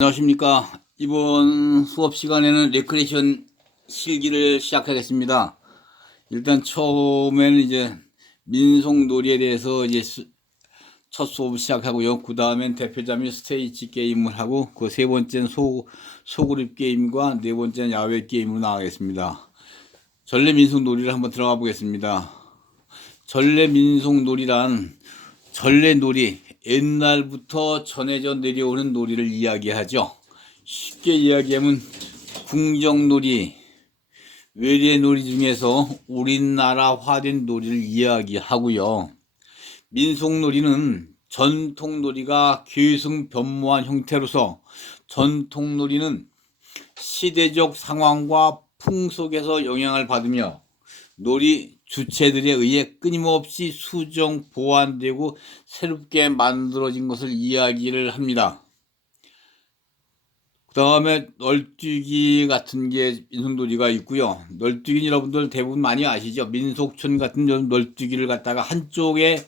안녕하십니까. 이번 수업 시간에는 레크레이션 실기를 시작하겠습니다. 일단 처음에는 이제 민속놀이에 대해서 이제 첫 수업 시작하고요. 그 다음엔 대표자 및 스테이지 게임을 하고, 그 세 번째는 소그룹 게임과 네 번째는 야외 게임으로 나가겠습니다. 전래 민속놀이를 한번 들어가 보겠습니다. 전래 민속놀이란 전래놀이, 옛날부터 전해져 내려오는 놀이를 이야기하죠. 쉽게 이야기하면 궁정놀이, 외래놀이 중에서 우리나라화된 놀이를 이야기하고요. 민속놀이는 전통놀이가 계승변모한 형태로서, 전통놀이는 시대적 상황과 풍속에서 영향을 받으며 놀이 주체들에 의해 끊임없이 수정, 보완되고 새롭게 만들어진 것을 이야기를 합니다. 그 다음에 널뛰기 같은 게 민속놀이가 있고요. 널뛰기는 여러분들 대부분 많이 아시죠? 민속촌 같은 널뛰기를 갖다가 한쪽에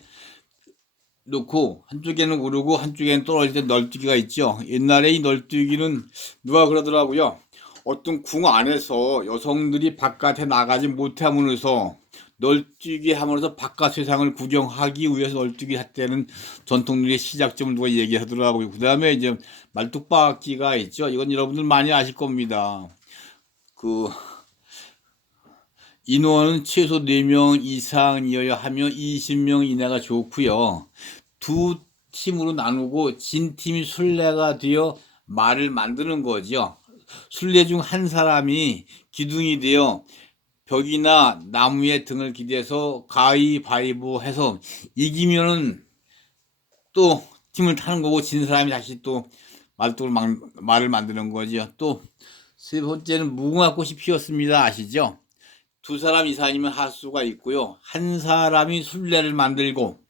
놓고 한쪽에는 오르고 한쪽에는 떨어질 때 널뛰기가 있죠. 옛날에 이 널뛰기는 누가 그러더라고요. 어떤 궁 안에서 여성들이 바깥에 나가지 못함으로써 널뛰기 함으로써 바깥 세상을 구경하기 위해서 널뛰기 했다는 전통놀이의 시작점을 누가 얘기하더라고요. 그 다음에 이제 말뚝박기가 있죠. 이건 여러분들 많이 아실 겁니다. 그 인원은 최소 4명 이상이어야 하며 20명 이내가 좋고요. 두 팀으로 나누고 진 팀이 술래가 되어 말을 만드는 거죠. 술래 중 한 사람이 기둥이 되어 벽이나 나무에 등을 기대서 가위바위보 해서 이기면은 또 팀을 타는 거고, 진 사람이 다시 또 말을 만드는 거죠. 또 세 번째는 무궁화꽃이 피었습니다. 아시죠? 두 사람 이상이면 할 수가 있고요. 한 사람이 술래를 만들고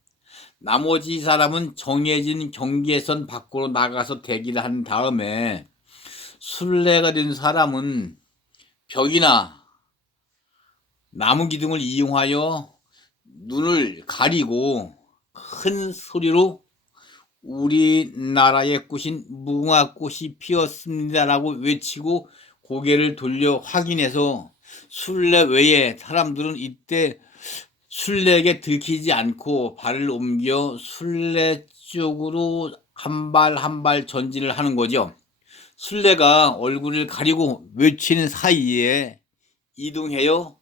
나머지 사람은 정해진 경계선 밖으로 나가서 대기를 한 다음에 술래가 된 사람은 벽이나 나무 기둥을 이용하여 눈을 가리고 큰 소리로 우리나라의 꽃인 무궁화꽃이 피었습니다라고 외치고 고개를 돌려 확인해서 술래 외에 사람들은 이때 술래에게 들키지 않고 발을 옮겨 술래 쪽으로 한 발 한 발 전진을 하는 거죠. 술래가 얼굴을 가리고 외치는 사이에 이동해요.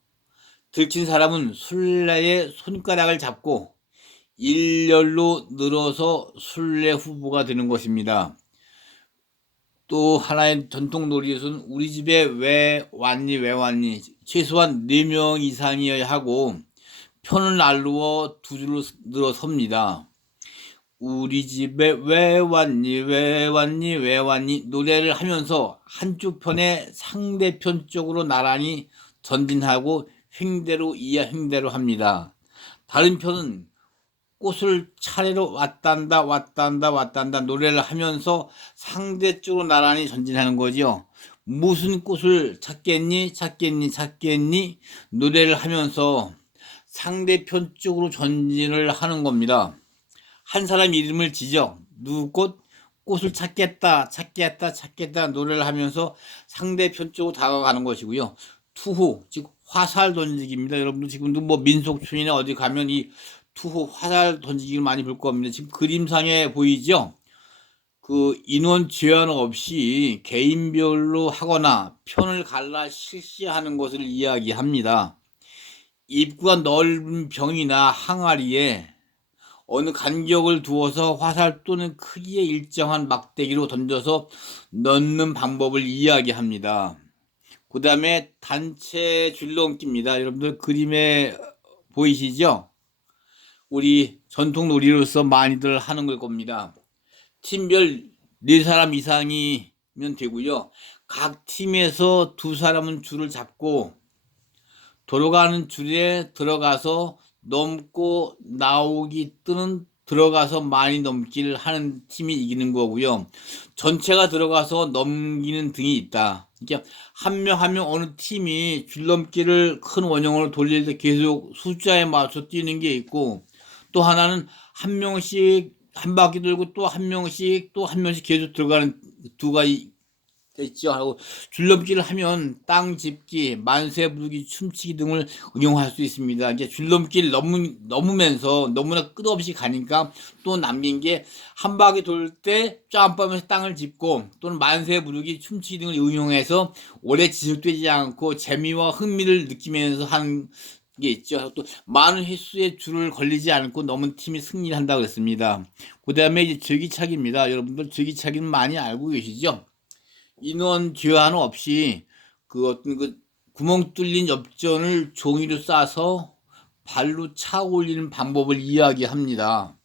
들킨 사람은 술래의 손가락을 잡고 일렬로 늘어서 술래 후보가 되는 것입니다. 또 하나의 전통 놀이에서는 우리 집에 왜 왔니 최소한 4명 이상이어야 하고 편을 나누어 두 줄로 늘어섭니다. 우리 집에 왜 왔니 노래를 하면서 한쪽 편의 상대편 쪽으로 나란히 전진하고 횡대로 이어 횡대로 합니다. 다른 편은 꽃을 차례로 왔단다 노래를 하면서 상대 쪽으로 나란히 전진하는 거죠. 무슨 꽃을 찾겠니 노래를 하면서 상대편 쪽으로 전진을 하는 겁니다. 한 사람 이름을 지죠. 누구 꽃을 찾겠다 노래를 하면서 상대편 쪽으로 다가가는 것이고요. 투호, 즉 화살 던지기입니다. 여러분들 지금도 뭐 민속촌이나 어디 가면 이 투호 화살 던지기를 많이 볼 겁니다. 지금 그림상에 보이죠? 그 인원 제한 없이 개인별로 하거나 편을 갈라 실시하는 것을 이야기합니다. 입구가 넓은 병이나 항아리에 어느 간격을 두어서 화살 또는 크기의 일정한 막대기로 던져서 넣는 방법을 이야기합니다. 그 다음에 단체 줄넘기입니다. 여러분들 그림에 보이시죠? 우리 전통 놀이로서 많이들 하는 걸 겁니다. 팀별 4사람 이상이면 되고요. 각 팀에서 2사람은 줄을 잡고 돌아가는 줄에 들어가서 넘고 나오기 또는 들어가서 많이 넘기를 하는 팀이 이기는 거고요. 전체가 들어가서 넘기는 등이 있다. 그러니까 한 명 한 명 어느 팀이 줄넘기를 큰 원형으로 돌릴 때 계속 숫자에 맞춰 뛰는 게 있고, 또 하나는 한 명씩 한 바퀴 돌고 또 한 명씩 계속 들어가는 두 가지 있죠. 하고 줄넘기를 하면 땅 짚기, 만세 부르기, 춤추기 등을 응용할 수 있습니다. 이제 줄넘기를 넘으면서 너무나 끝없이 가니까 또 남긴 게 한 바퀴 돌 때 점프하면서 땅을 짚고 또는 만세 부르기, 춤추기 등을 응용해서 오래 지속되지 않고 재미와 흥미를 느끼면서 하는 게 있죠. 또 많은 횟수의 줄을 걸리지 않고 넘은 팀이 승리를 한다고 했습니다. 그 다음에 이제 줄기차기입니다. 여러분들 줄기차기는 많이 알고 계시죠? 인원 제한 없이 그 어떤 그 구멍 뚫린 엽전을 종이로 싸서 발로 차 올리는 방법을 이야기합니다.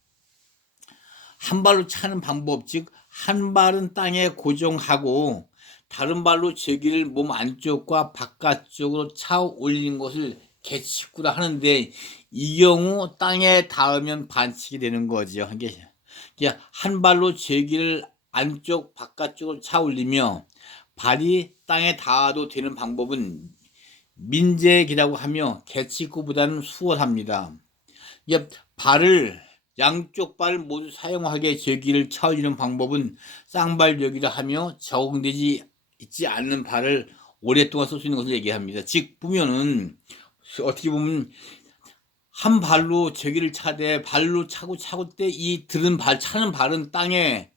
한 발로 차는 방법, 즉 한 발은 땅에 고정하고 다른 발로 제기를 몸 안쪽과 바깥쪽으로 차 올리는 것을 개치구라 하는데, 이 경우 땅에 닿으면 반칙이 되는 거죠. 이게 한 발로 제기를 안쪽 바깥쪽으로 차 올리며 발이 땅에 닿아도 되는 방법은 민재기라고 하며 개치구보다는 수월합니다. 이게 양쪽 발을 모두 사용하게 제기를 차 올리는 방법은 쌍발제기라 하며 적응되지 있지 않는 발을 오랫동안 쓸 수 있는 것을 얘기합니다. 즉 보면은 어떻게 보면 한 발로 제기를 차되 발로 차고 때 이 들은 발 차는 발은 땅에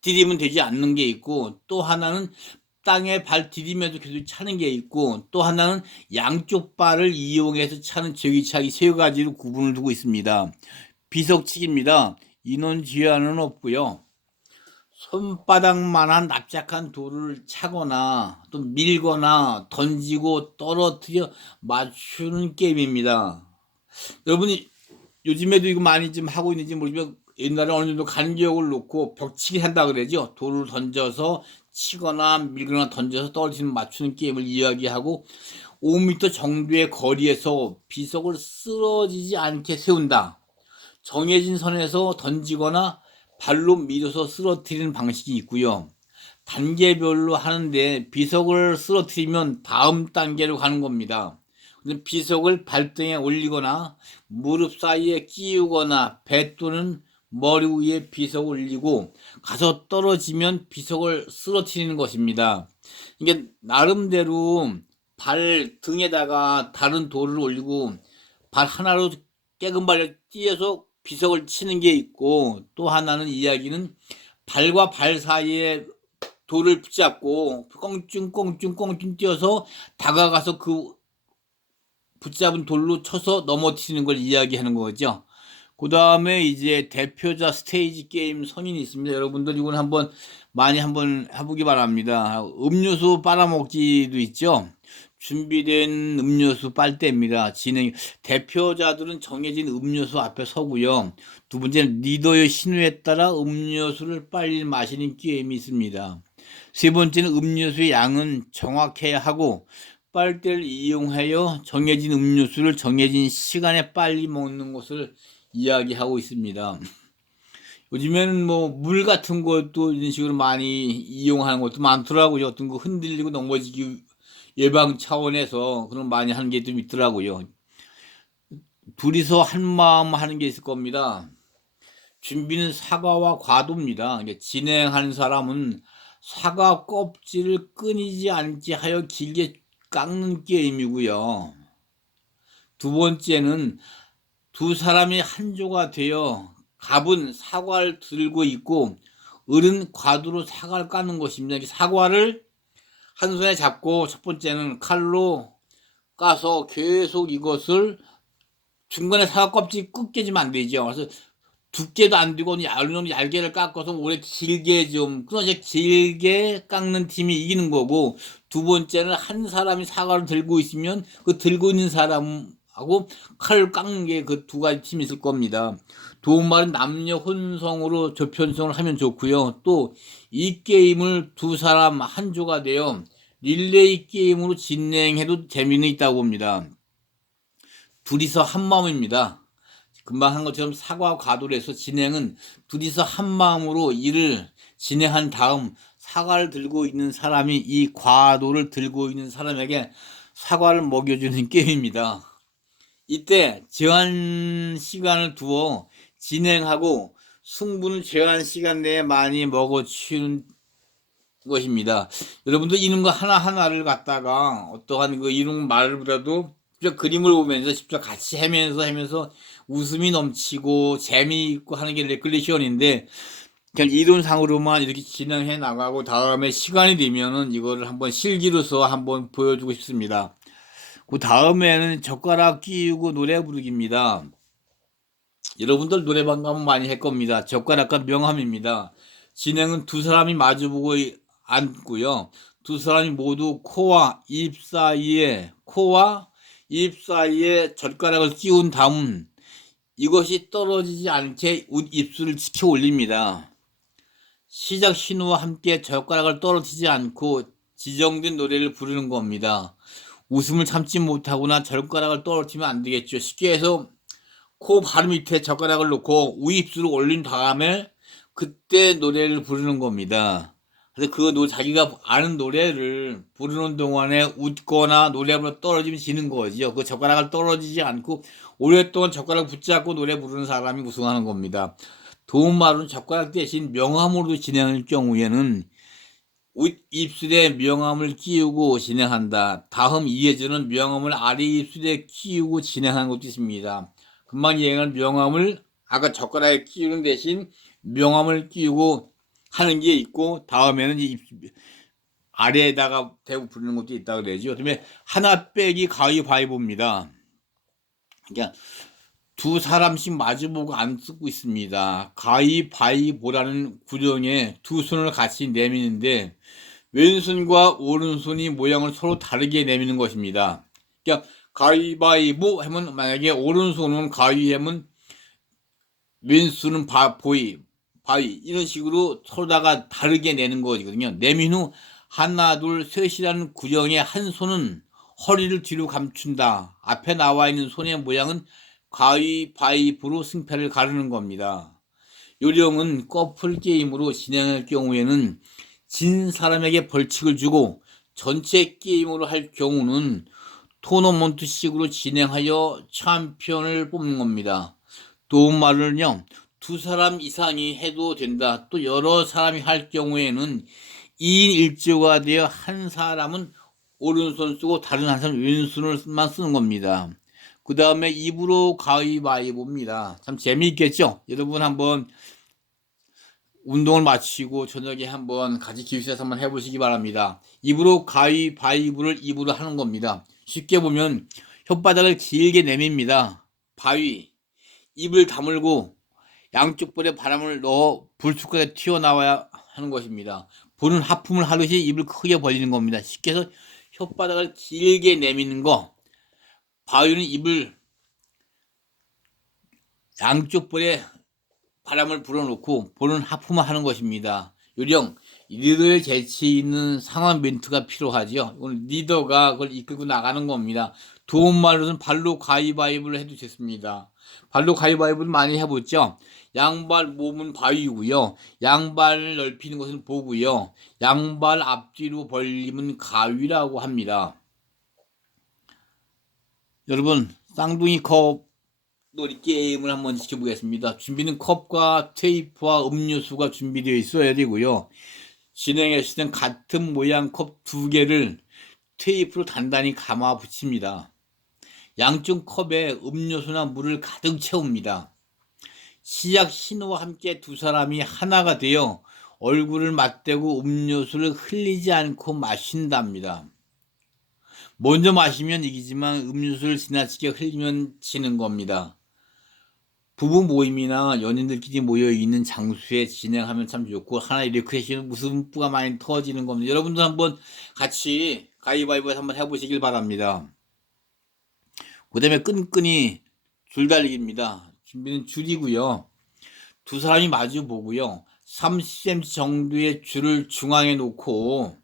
디디면 되지 않는 게 있고, 또 하나는 땅에 발 디디면서 계속 차는 게 있고, 또 하나는 양쪽 발을 이용해서 차는 제기차기 세 가지로 구분을 두고 있습니다. 비석치기입니다. 인원 제한은 없고요. 손바닥만한 납작한 돌을 차거나 또 밀거나 던지고 떨어뜨려 맞추는 게임입니다. 여러분이 요즘에도 이거 많이 좀 하고 있는지 모르지만 옛날에 어느 정도 간격을 놓고 벽치기 한다 그러죠. 돌을 던져서 치거나 밀거나 던져서 떨어지는 맞추는 게임을 이야기하고 5m 정도의 거리에서 비석을 쓰러지지 않게 세운다. 정해진 선에서 던지거나 발로 밀어서 쓰러뜨리는 방식이 있고요. 단계별로 하는데 비석을 쓰러뜨리면 다음 단계로 가는 겁니다. 비석을 발등에 올리거나 무릎 사이에 끼우거나 배 또는 머리 위에 비석을 올리고 가서 떨어지면 비석을 쓰러뜨리는 것입니다. 이게 나름대로 발 등에다가 다른 돌을 올리고 발 하나로 깨금 발을 띄어서 비석을 치는 게 있고, 또 하나는 이야기는 발과 발 사이에 돌을 붙잡고 꽁충 뛰어서 다가가서 그 붙잡은 돌로 쳐서 넘어뜨리는 걸 이야기하는 거죠. 그 다음에 이제 대표자 스테이지 게임 성인이 있습니다. 여러분들 이건 많이 한번 해보기 바랍니다. 음료수 빨아먹기도 있죠. 준비된 음료수 빨대입니다. 대표자들은 정해진 음료수 앞에 서고요. 두 번째는 리더의 신호에 따라 음료수를 빨리 마시는 게임이 있습니다. 세 번째는 음료수의 양은 정확해야 하고 빨대를 이용하여 정해진 음료수를 정해진 시간에 빨리 먹는 것을 이야기하고 있습니다. 요즘에는 뭐 물 같은 것도 이런 식으로 많이 이용하는 것도 많더라고요. 어떤 거 흔들리고 넘어지기 예방 차원에서 그런 많이 하는 게 좀 있더라고요. 둘이서 한 마음 하는 게 있을 겁니다. 준비는 사과와 과도입니다. 진행하는 사람은 사과 껍질을 끊이지 않게 하여 길게 깎는 게임이고요. 두 번째는 두 사람이 한 조가 되어 갑은 사과를 들고 있고 을은 과도로 사과를 까는 것입니다. 사과를 한 손에 잡고 첫 번째는 칼로 까서 계속 이것을 중간에 사과 껍질이 끄깨지면 안 되죠. 그래서 두께도 안 되고 얇게를 깎아서 오래 길게 좀 끊어서 길게 깎는 팀이 이기는 거고, 두 번째는 한 사람이 사과를 들고 있으면 그 들고 있는 사람하고 칼을 깎는 게 그 두 가지 팀이 있을 겁니다. 도움말은 남녀 혼성으로 조편성을 하면 좋고요. 또 이 게임을 두 사람 한 조가 되어 릴레이 게임으로 진행해도 재미는 있다고 봅니다. 둘이서 한 마음입니다. 금방 한 것처럼 사과 과도로 해서 진행은 둘이서 한 마음으로 일을 진행한 다음 사과를 들고 있는 사람이 이 과도를 들고 있는 사람에게 사과를 먹여주는 게임입니다. 이때 제한 시간을 두어 진행하고 승부는 제한 시간 내에 많이 먹어 치우는 것입니다. 여러분들 이런 거 하나하나를 갖다가 어떠한 그 이런 말보다도 직접 그림을 보면서 직접 같이 하면서 웃음이 넘치고 재미있고 하는 게 레클레이션인데, 그냥 이론상으로만 이렇게 진행해 나가고 다음에 시간이 되면은 이거를 한번 실기로서 한번 보여주고 싶습니다. 그 다음에는 젓가락 끼우고 노래 부르기입니다. 여러분들 노래방 가면 많이 할 겁니다. 젓가락과 명함입니다. 진행은 두 사람이 마주보고 앉고요. 두 사람이 모두 코와 입 사이에 젓가락을 끼운 다음 이것이 떨어지지 않게 입술을 지켜 올립니다. 시작 신호와 함께 젓가락을 떨어지지 않고 지정된 노래를 부르는 겁니다. 웃음을 참지 못하거나 젓가락을 떨어뜨리면 안 되겠죠. 쉽게 해서 코 바로 밑에 젓가락을 놓고 우입술을 올린 다음에 그때 노래를 부르는 겁니다. 그래서 자기가 아는 노래를 부르는 동안에 웃거나 노래 부르 떨어지면 지는 거죠. 그 젓가락을 떨어지지 않고 오랫동안 젓가락 붙잡고 노래 부르는 사람이 우승하는 겁니다. 도움말은 젓가락 대신 명함으로 진행할 경우에는 입술에 명함을 끼우고 진행한다. 다음 이해전은 명함을 아래 입술에 끼우고 진행하는 것도 있습니다. 금방 이행한 명함을 아까 젓가락에 끼우는 대신 명함을 끼우고 하는 게 있고, 다음에는 아래에다가 대고 부르는 것도 있다 그러죠. 그다음에 하나 빼기 가위바위보입니다. 그러니까 두 사람씩 마주보고 안 쓰고 있습니다. 가위바위보라는 구령에 두 손을 같이 내미는데 왼손과 오른손이 모양을 서로 다르게 내미는 것입니다. 그러니까 가위바위보 하면 만약에 오른손은 가위 하면 왼손은 바위 이런 식으로 서로다가 다르게 내는 거거든요. 내민 후 하나 둘 셋이라는 구령에 한 손은 허리를 뒤로 감춘다. 앞에 나와 있는 손의 모양은 가위바위보로 승패를 가르는 겁니다. 요령은 커플 게임으로 진행할 경우에는 진 사람에게 벌칙을 주고 전체 게임으로 할 경우는 토너먼트식으로 진행하여 챔피언을 뽑는 겁니다. 도움말은요, 두 사람 이상이 해도 된다. 또 여러 사람이 할 경우에는 2인 1조가 되어 한 사람은 오른손 쓰고 다른 한 사람은 왼손을만 쓰는 겁니다. 그 다음에 입으로 가위바위보입니다. 참 재미있겠죠? 여러분 한번 운동을 마치고 저녁에 한번 같이 기숙사에서 한번 해보시기 바랍니다. 입으로 가위바위보를 입으로 하는 겁니다. 쉽게 보면 혓바닥을 길게 내밉니다. 바위, 입을 다물고 양쪽 볼에 바람을 넣어 불쑥하게 튀어나와야 하는 것입니다. 불은 하품을 하듯이 입을 크게 벌리는 겁니다. 쉽게 해서 혓바닥을 길게 내미는 거, 바위는 입을 양쪽 볼에 바람을 불어넣고 볼은 하품을 하는 것입니다. 요령, 리더의 재치 있는 상황 멘트가 필요하죠. 리더가 그걸 이끌고 나가는 겁니다. 도움말로는 발로 가위바위보를 해도 좋습니다. 발로 가위바위보를 많이 해보죠. 양발 몸은 바위고요. 양발을 넓히는 것은 보고요. 양발 앞뒤로 벌리면 가위라고 합니다. 여러분, 쌍둥이 컵 놀이 게임을 한번 지켜보겠습니다. 준비는 컵과 테이프와 음료수가 준비되어 있어야 되고요. 진행했을 땐 같은 모양 컵 두 개를 테이프로 단단히 감아 붙입니다. 양쪽 컵에 음료수나 물을 가득 채웁니다. 시작 신호와 함께 두 사람이 하나가 되어 얼굴을 맞대고 음료수를 흘리지 않고 마신답니다. 먼저 마시면 이기지만 음료수를 지나치게 흘리면 지는 겁니다. 부부 모임이나 연인들끼리 모여있는 장소에 진행하면 참 좋고, 하나 리크레이션 웃음부가 많이 터지는 겁니다. 여러분도 한번 같이 가위바위보에서 한번 해보시길 바랍니다. 그 다음에 끈끈이 줄달리기입니다. 준비는 줄이고요. 두 사람이 마주 보고요. 30cm 정도의 줄을 중앙에 놓고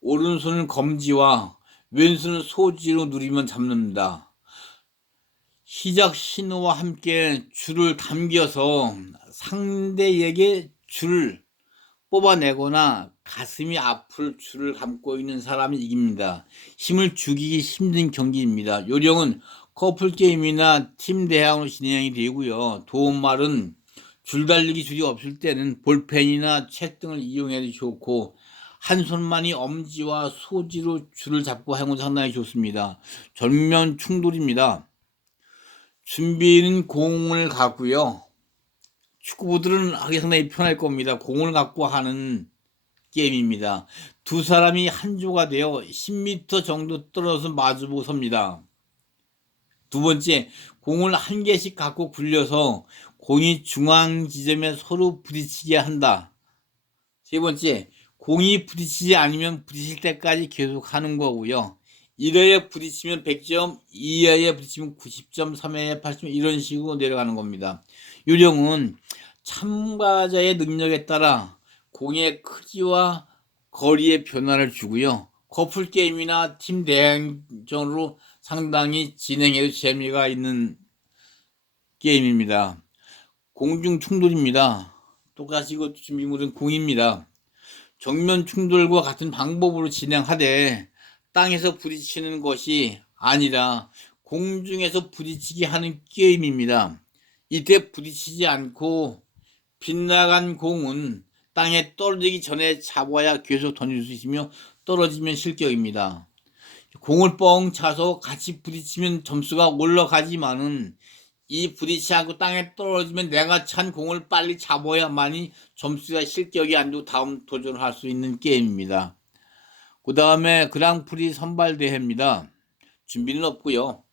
오른손은 검지와 왼손은 소지로 누리면 잡는다. 시작 신호와 함께 줄을 당겨서 상대에게 줄을 뽑아내거나 가슴이 아플 줄을 감고 있는 사람이 이깁니다. 힘을 죽이기 힘든 경기입니다. 요령은 커플 게임이나 팀 대항으로 진행이 되고요. 도움말은 줄 달리기 줄이 없을 때는 볼펜이나 책 등을 이용해도 좋고, 한 손만이 엄지와 소지로 줄을 잡고 하는 건 상당히 좋습니다. 전면 충돌입니다. 준비는 공을 갖고요. 축구부들은 하기 상당히 편할 겁니다. 공을 갖고 하는 게임입니다. 두 사람이 한 조가 되어 10m 정도 떨어져서 마주보고 섭니다. 두 번째, 공을 한 개씩 갖고 굴려서 공이 중앙 지점에 서로 부딪히게 한다. 세 번째, 공이 부딪히지 않으면 부딪힐 때까지 계속 하는 거고요. 1회에 부딪히면 100점, 2회에 부딪히면 90점, 3회에 80점 이런 식으로 내려가는 겁니다. 요령은 참가자의 능력에 따라 공의 크기와 거리의 변화를 주고요. 커플 게임이나 팀 대항전으로 상당히 진행해도 재미가 있는 게임입니다. 공중 충돌입니다. 똑같이 이것도 준비물은 공입니다. 정면 충돌과 같은 방법으로 진행하되 땅에서 부딪히는 것이 아니라 공중에서 부딪히게 하는 게임입니다. 이때 부딪히지 않고 빗나간 공은 땅에 떨어지기 전에 잡아야 계속 던질 수 있으며 떨어지면 실격입니다. 공을 뻥 차서 같이 부딪히면 점수가 올라가지만은 이 부딪히지 않고 땅에 떨어지면 내가 찬 공을 빨리 잡아야만이 점수가 실격이 안 되고 다음 도전을 할 수 있는 게임입니다. 그 다음에 그랑프리 선발대회입니다. 준비는 없고요.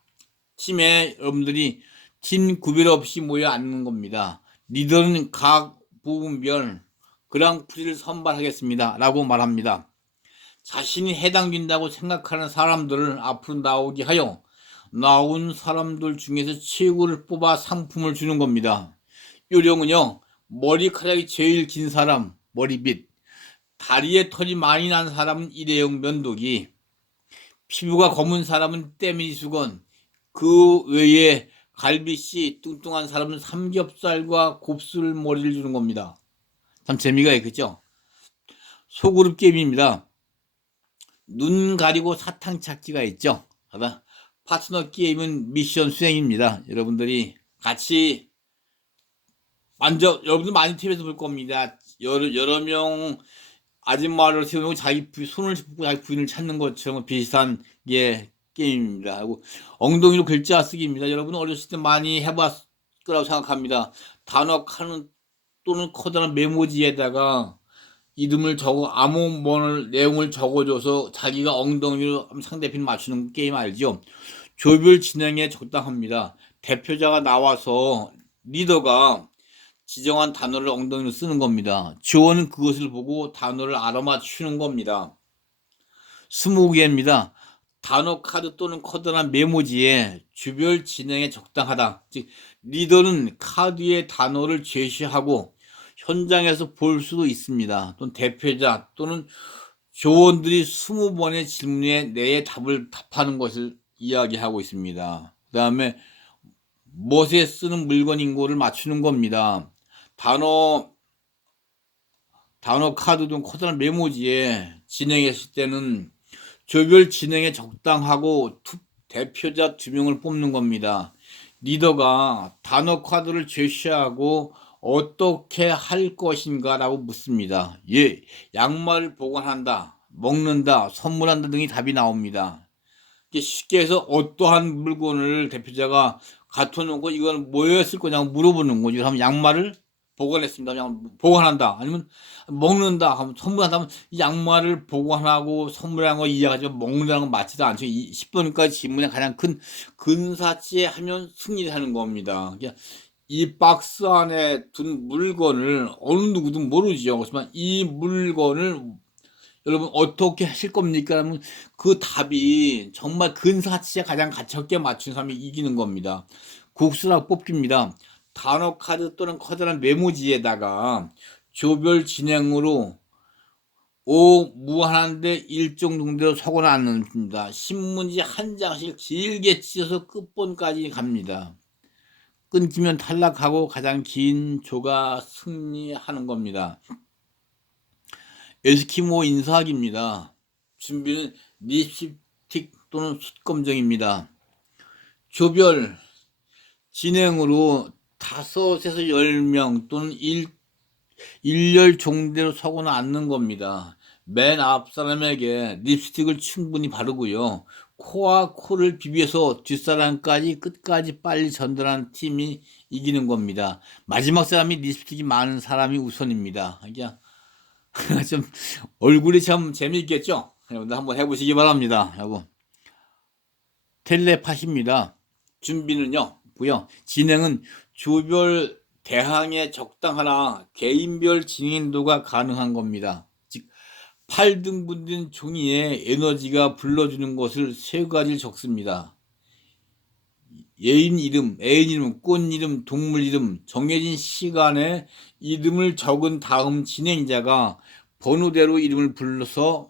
팀에 여러분들이 팀 구별 없이 모여 앉는 겁니다. 리더는 각 부분별 그랑프리를 선발하겠습니다 라고 말합니다. 자신이 해당된다고 생각하는 사람들을 앞으로 나오게 하여 나온 사람들 중에서 최고를 뽑아 상품을 주는 겁니다. 요령은요, 머리카락이 제일 긴 사람 머리빗, 다리에 털이 많이 난 사람은 일회용 면도기, 피부가 검은 사람은 때밀이 수건, 그 외에 갈비씨 뚱뚱한 사람은 삼겹살과 곱슬 머리를 주는 겁니다. 참 재미가 있겠죠? 소그룹 게임입니다. 눈 가리고 사탕 찾기가 있죠. 파트너 게임은 미션 수행입니다. 여러분들이 같이 먼저 여러분들 많이 TV에서 볼 겁니다. 여러 명 아줌마를 세우고 자기 손을 짚고 자기 부인을 찾는 것처럼 비슷한 게임입니다. 하고 엉덩이로 글자 쓰기입니다. 여러분 어렸을 때 많이 해봤을 거라고 생각합니다. 단어 칸 또는 커다란 메모지에다가 이름을 적어 아무 내용을 적어줘서 자기가 엉덩이로 상대편 맞추는 게임 알죠? 조별 진행에 적당합니다. 대표자가 나와서 리더가 지정한 단어를 엉덩이로 쓰는 겁니다. 지원은 그것을 보고 단어를 알아맞추는 겁니다. 20개입니다. 단어 카드 또는 커다란 메모지에 주별 진행에 적당하다. 즉 리더는 카드의 단어를 제시하고 현장에서 볼 수도 있습니다. 또는 대표자 또는 조원들이 20번의 질문에 내 답을 답하는 것을 이야기하고 있습니다. 그 다음에 무엇에 쓰는 물건인고를 맞추는 겁니다. 단어 카드 등 커다란 메모지에 진행했을 때는 조별 진행에 적당하고 대표자 2명을 뽑는 겁니다. 리더가 단어 카드를 제시하고 어떻게 할 것인가 라고 묻습니다. 예, 양말을 보관한다, 먹는다, 선물한다 등이 답이 나옵니다. 쉽게 해서 어떠한 물건을 대표자가 갖다 놓고 이건 뭐였을 거냐고 물어보는 거죠. 하면 양말을 보관했습니다. 그냥 보관한다. 아니면 먹는다. 하면 선물한다. 하면 이 양말을 보관하고 선물한 거 이해하지만 먹는다는 건 맞지도 않죠. 10번까지 질문에 가장 큰 근사치 하면 승리하는 겁니다. 이 박스 안에 둔 물건을 어느 누구도 모르죠. 그렇지만 이 물건을 여러분 어떻게 하실 겁니까? 하면 그 답이 정말 근사치에 가장 가치 있게 맞춘 사람이 이기는 겁니다. 국수락 뽑기입니다. 단어 카드 또는 커다란 메모지에다가 조별 진행으로 무한한데 일정 정도로 서거나 않습니다. 신문지 한 장씩 길게 찢어서 끝번까지 갑니다. 끊기면 탈락하고 가장 긴 조가 승리하는 겁니다. 에스키모 인사하기입니다. 준비는 립스틱 또는 숯검정입니다. 조별 진행으로 5에서 10명 또는 일렬 종대로 서거나 앉는 겁니다. 맨 앞 사람에게 립스틱을 충분히 바르고요. 코와 코를 비벼서 뒷사람까지 끝까지 빨리 전달하는 팀이 이기는 겁니다. 마지막 사람이 립스틱이 많은 사람이 우선입니다. 그냥 좀 얼굴이 참 재미있겠죠? 여러분들 한번 해보시기 바랍니다. 여러분. 텔레파시입니다. 준비는요, 고요. 진행은 조별 대항에 적당하나 개인별 진행도가 가능한 겁니다. 즉 8등분 된 종이에 에너지가 불러주는 것을 세 가지를 적습니다. 애인 이름, 꽃 이름, 동물 이름, 정해진 시간에 이름을 적은 다음 진행자가 번호대로 이름을 불러서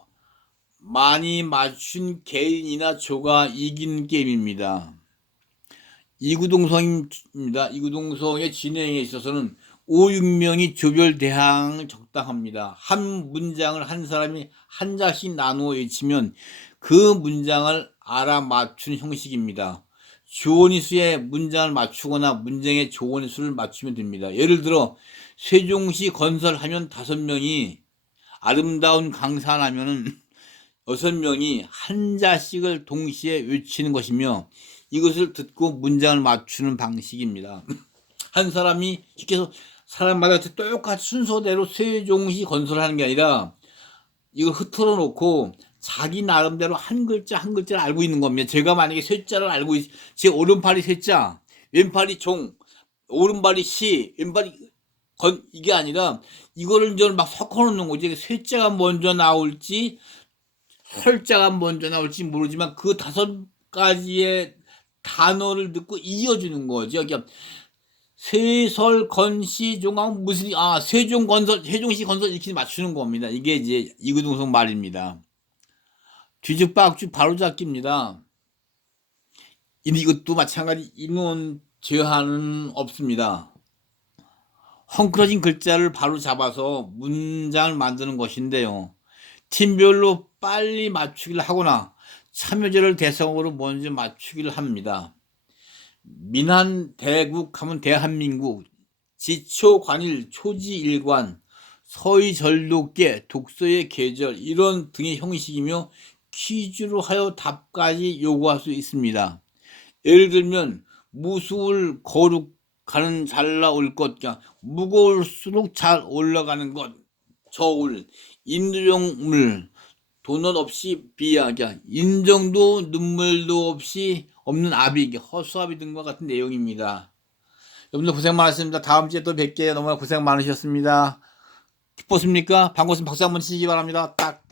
많이 맞춘 개인이나 조가 이기는 게임입니다. 이구동성입니다. 이구동성의 진행에 있어서는 5, 6명이 조별 대항을 적당합니다. 한 문장을 한 사람이 한 자씩 나누어 외치면 그 문장을 알아맞춘 형식입니다. 조원의 수의 문장을 맞추거나 문장의 조원의 수를 맞추면 됩니다. 예를 들어 세종시 건설하면 5명이 아름다운 강산하면은 6명이 한 자씩을 동시에 외치는 것이며 이것을 듣고 문장을 맞추는 방식입니다. 한 사람이 시켜서 사람마다 똑같이 순서대로 세종시 건설하는 게 아니라 이걸 흐트러 놓고 자기 나름대로 한 글자 한 글자를 알고 있는 겁니다. 제가 만약에 쇠자를 알고 제 오른팔이 쇠자, 왼팔이 종, 오른발이 시, 왼발이 건 이게 아니라 이거를 이제 막 섞어 놓는 거지. 쇠자가 먼저 나올지 설자가 먼저 나올지 모르지만 그 5가지의 단어를 듣고 이어주는 거죠. 그러니까 세설 건시 종하고 무슨 세종 건설 세종시 건설 이렇게 맞추는 겁니다. 이게 이제 이구동성 말입니다. 뒤죽박죽 바로잡기입니다. 이것도 마찬가지 인원 제한은 없습니다. 헝클어진 글자를 바로 잡아서 문장을 만드는 것인데요. 팀별로 빨리 맞추기를 하거나 참여자를 대상으로 먼저 맞추기를 합니다. 민한 대국 하면 대한민국, 지초관일, 초지일관, 서의절도계, 독서의 계절 이런 등의 형식이며 퀴즈로 하여 답까지 요구할 수 있습니다. 예를 들면 무수울 거룩하는 잘 나올 것, 무거울수록 잘 올라가는 것, 저울, 인종물, 도넛 없이 비하기, 인정도 눈물도 없이 없는 아비, 허수아비 등과 같은 내용입니다. 여러분들 고생 많으셨습니다. 다음 주에 또 뵐게요. 너무나 고생 많으셨습니다. 기뻤습니까? 반갑으면 박수 한번 치시기 바랍니다. 딱.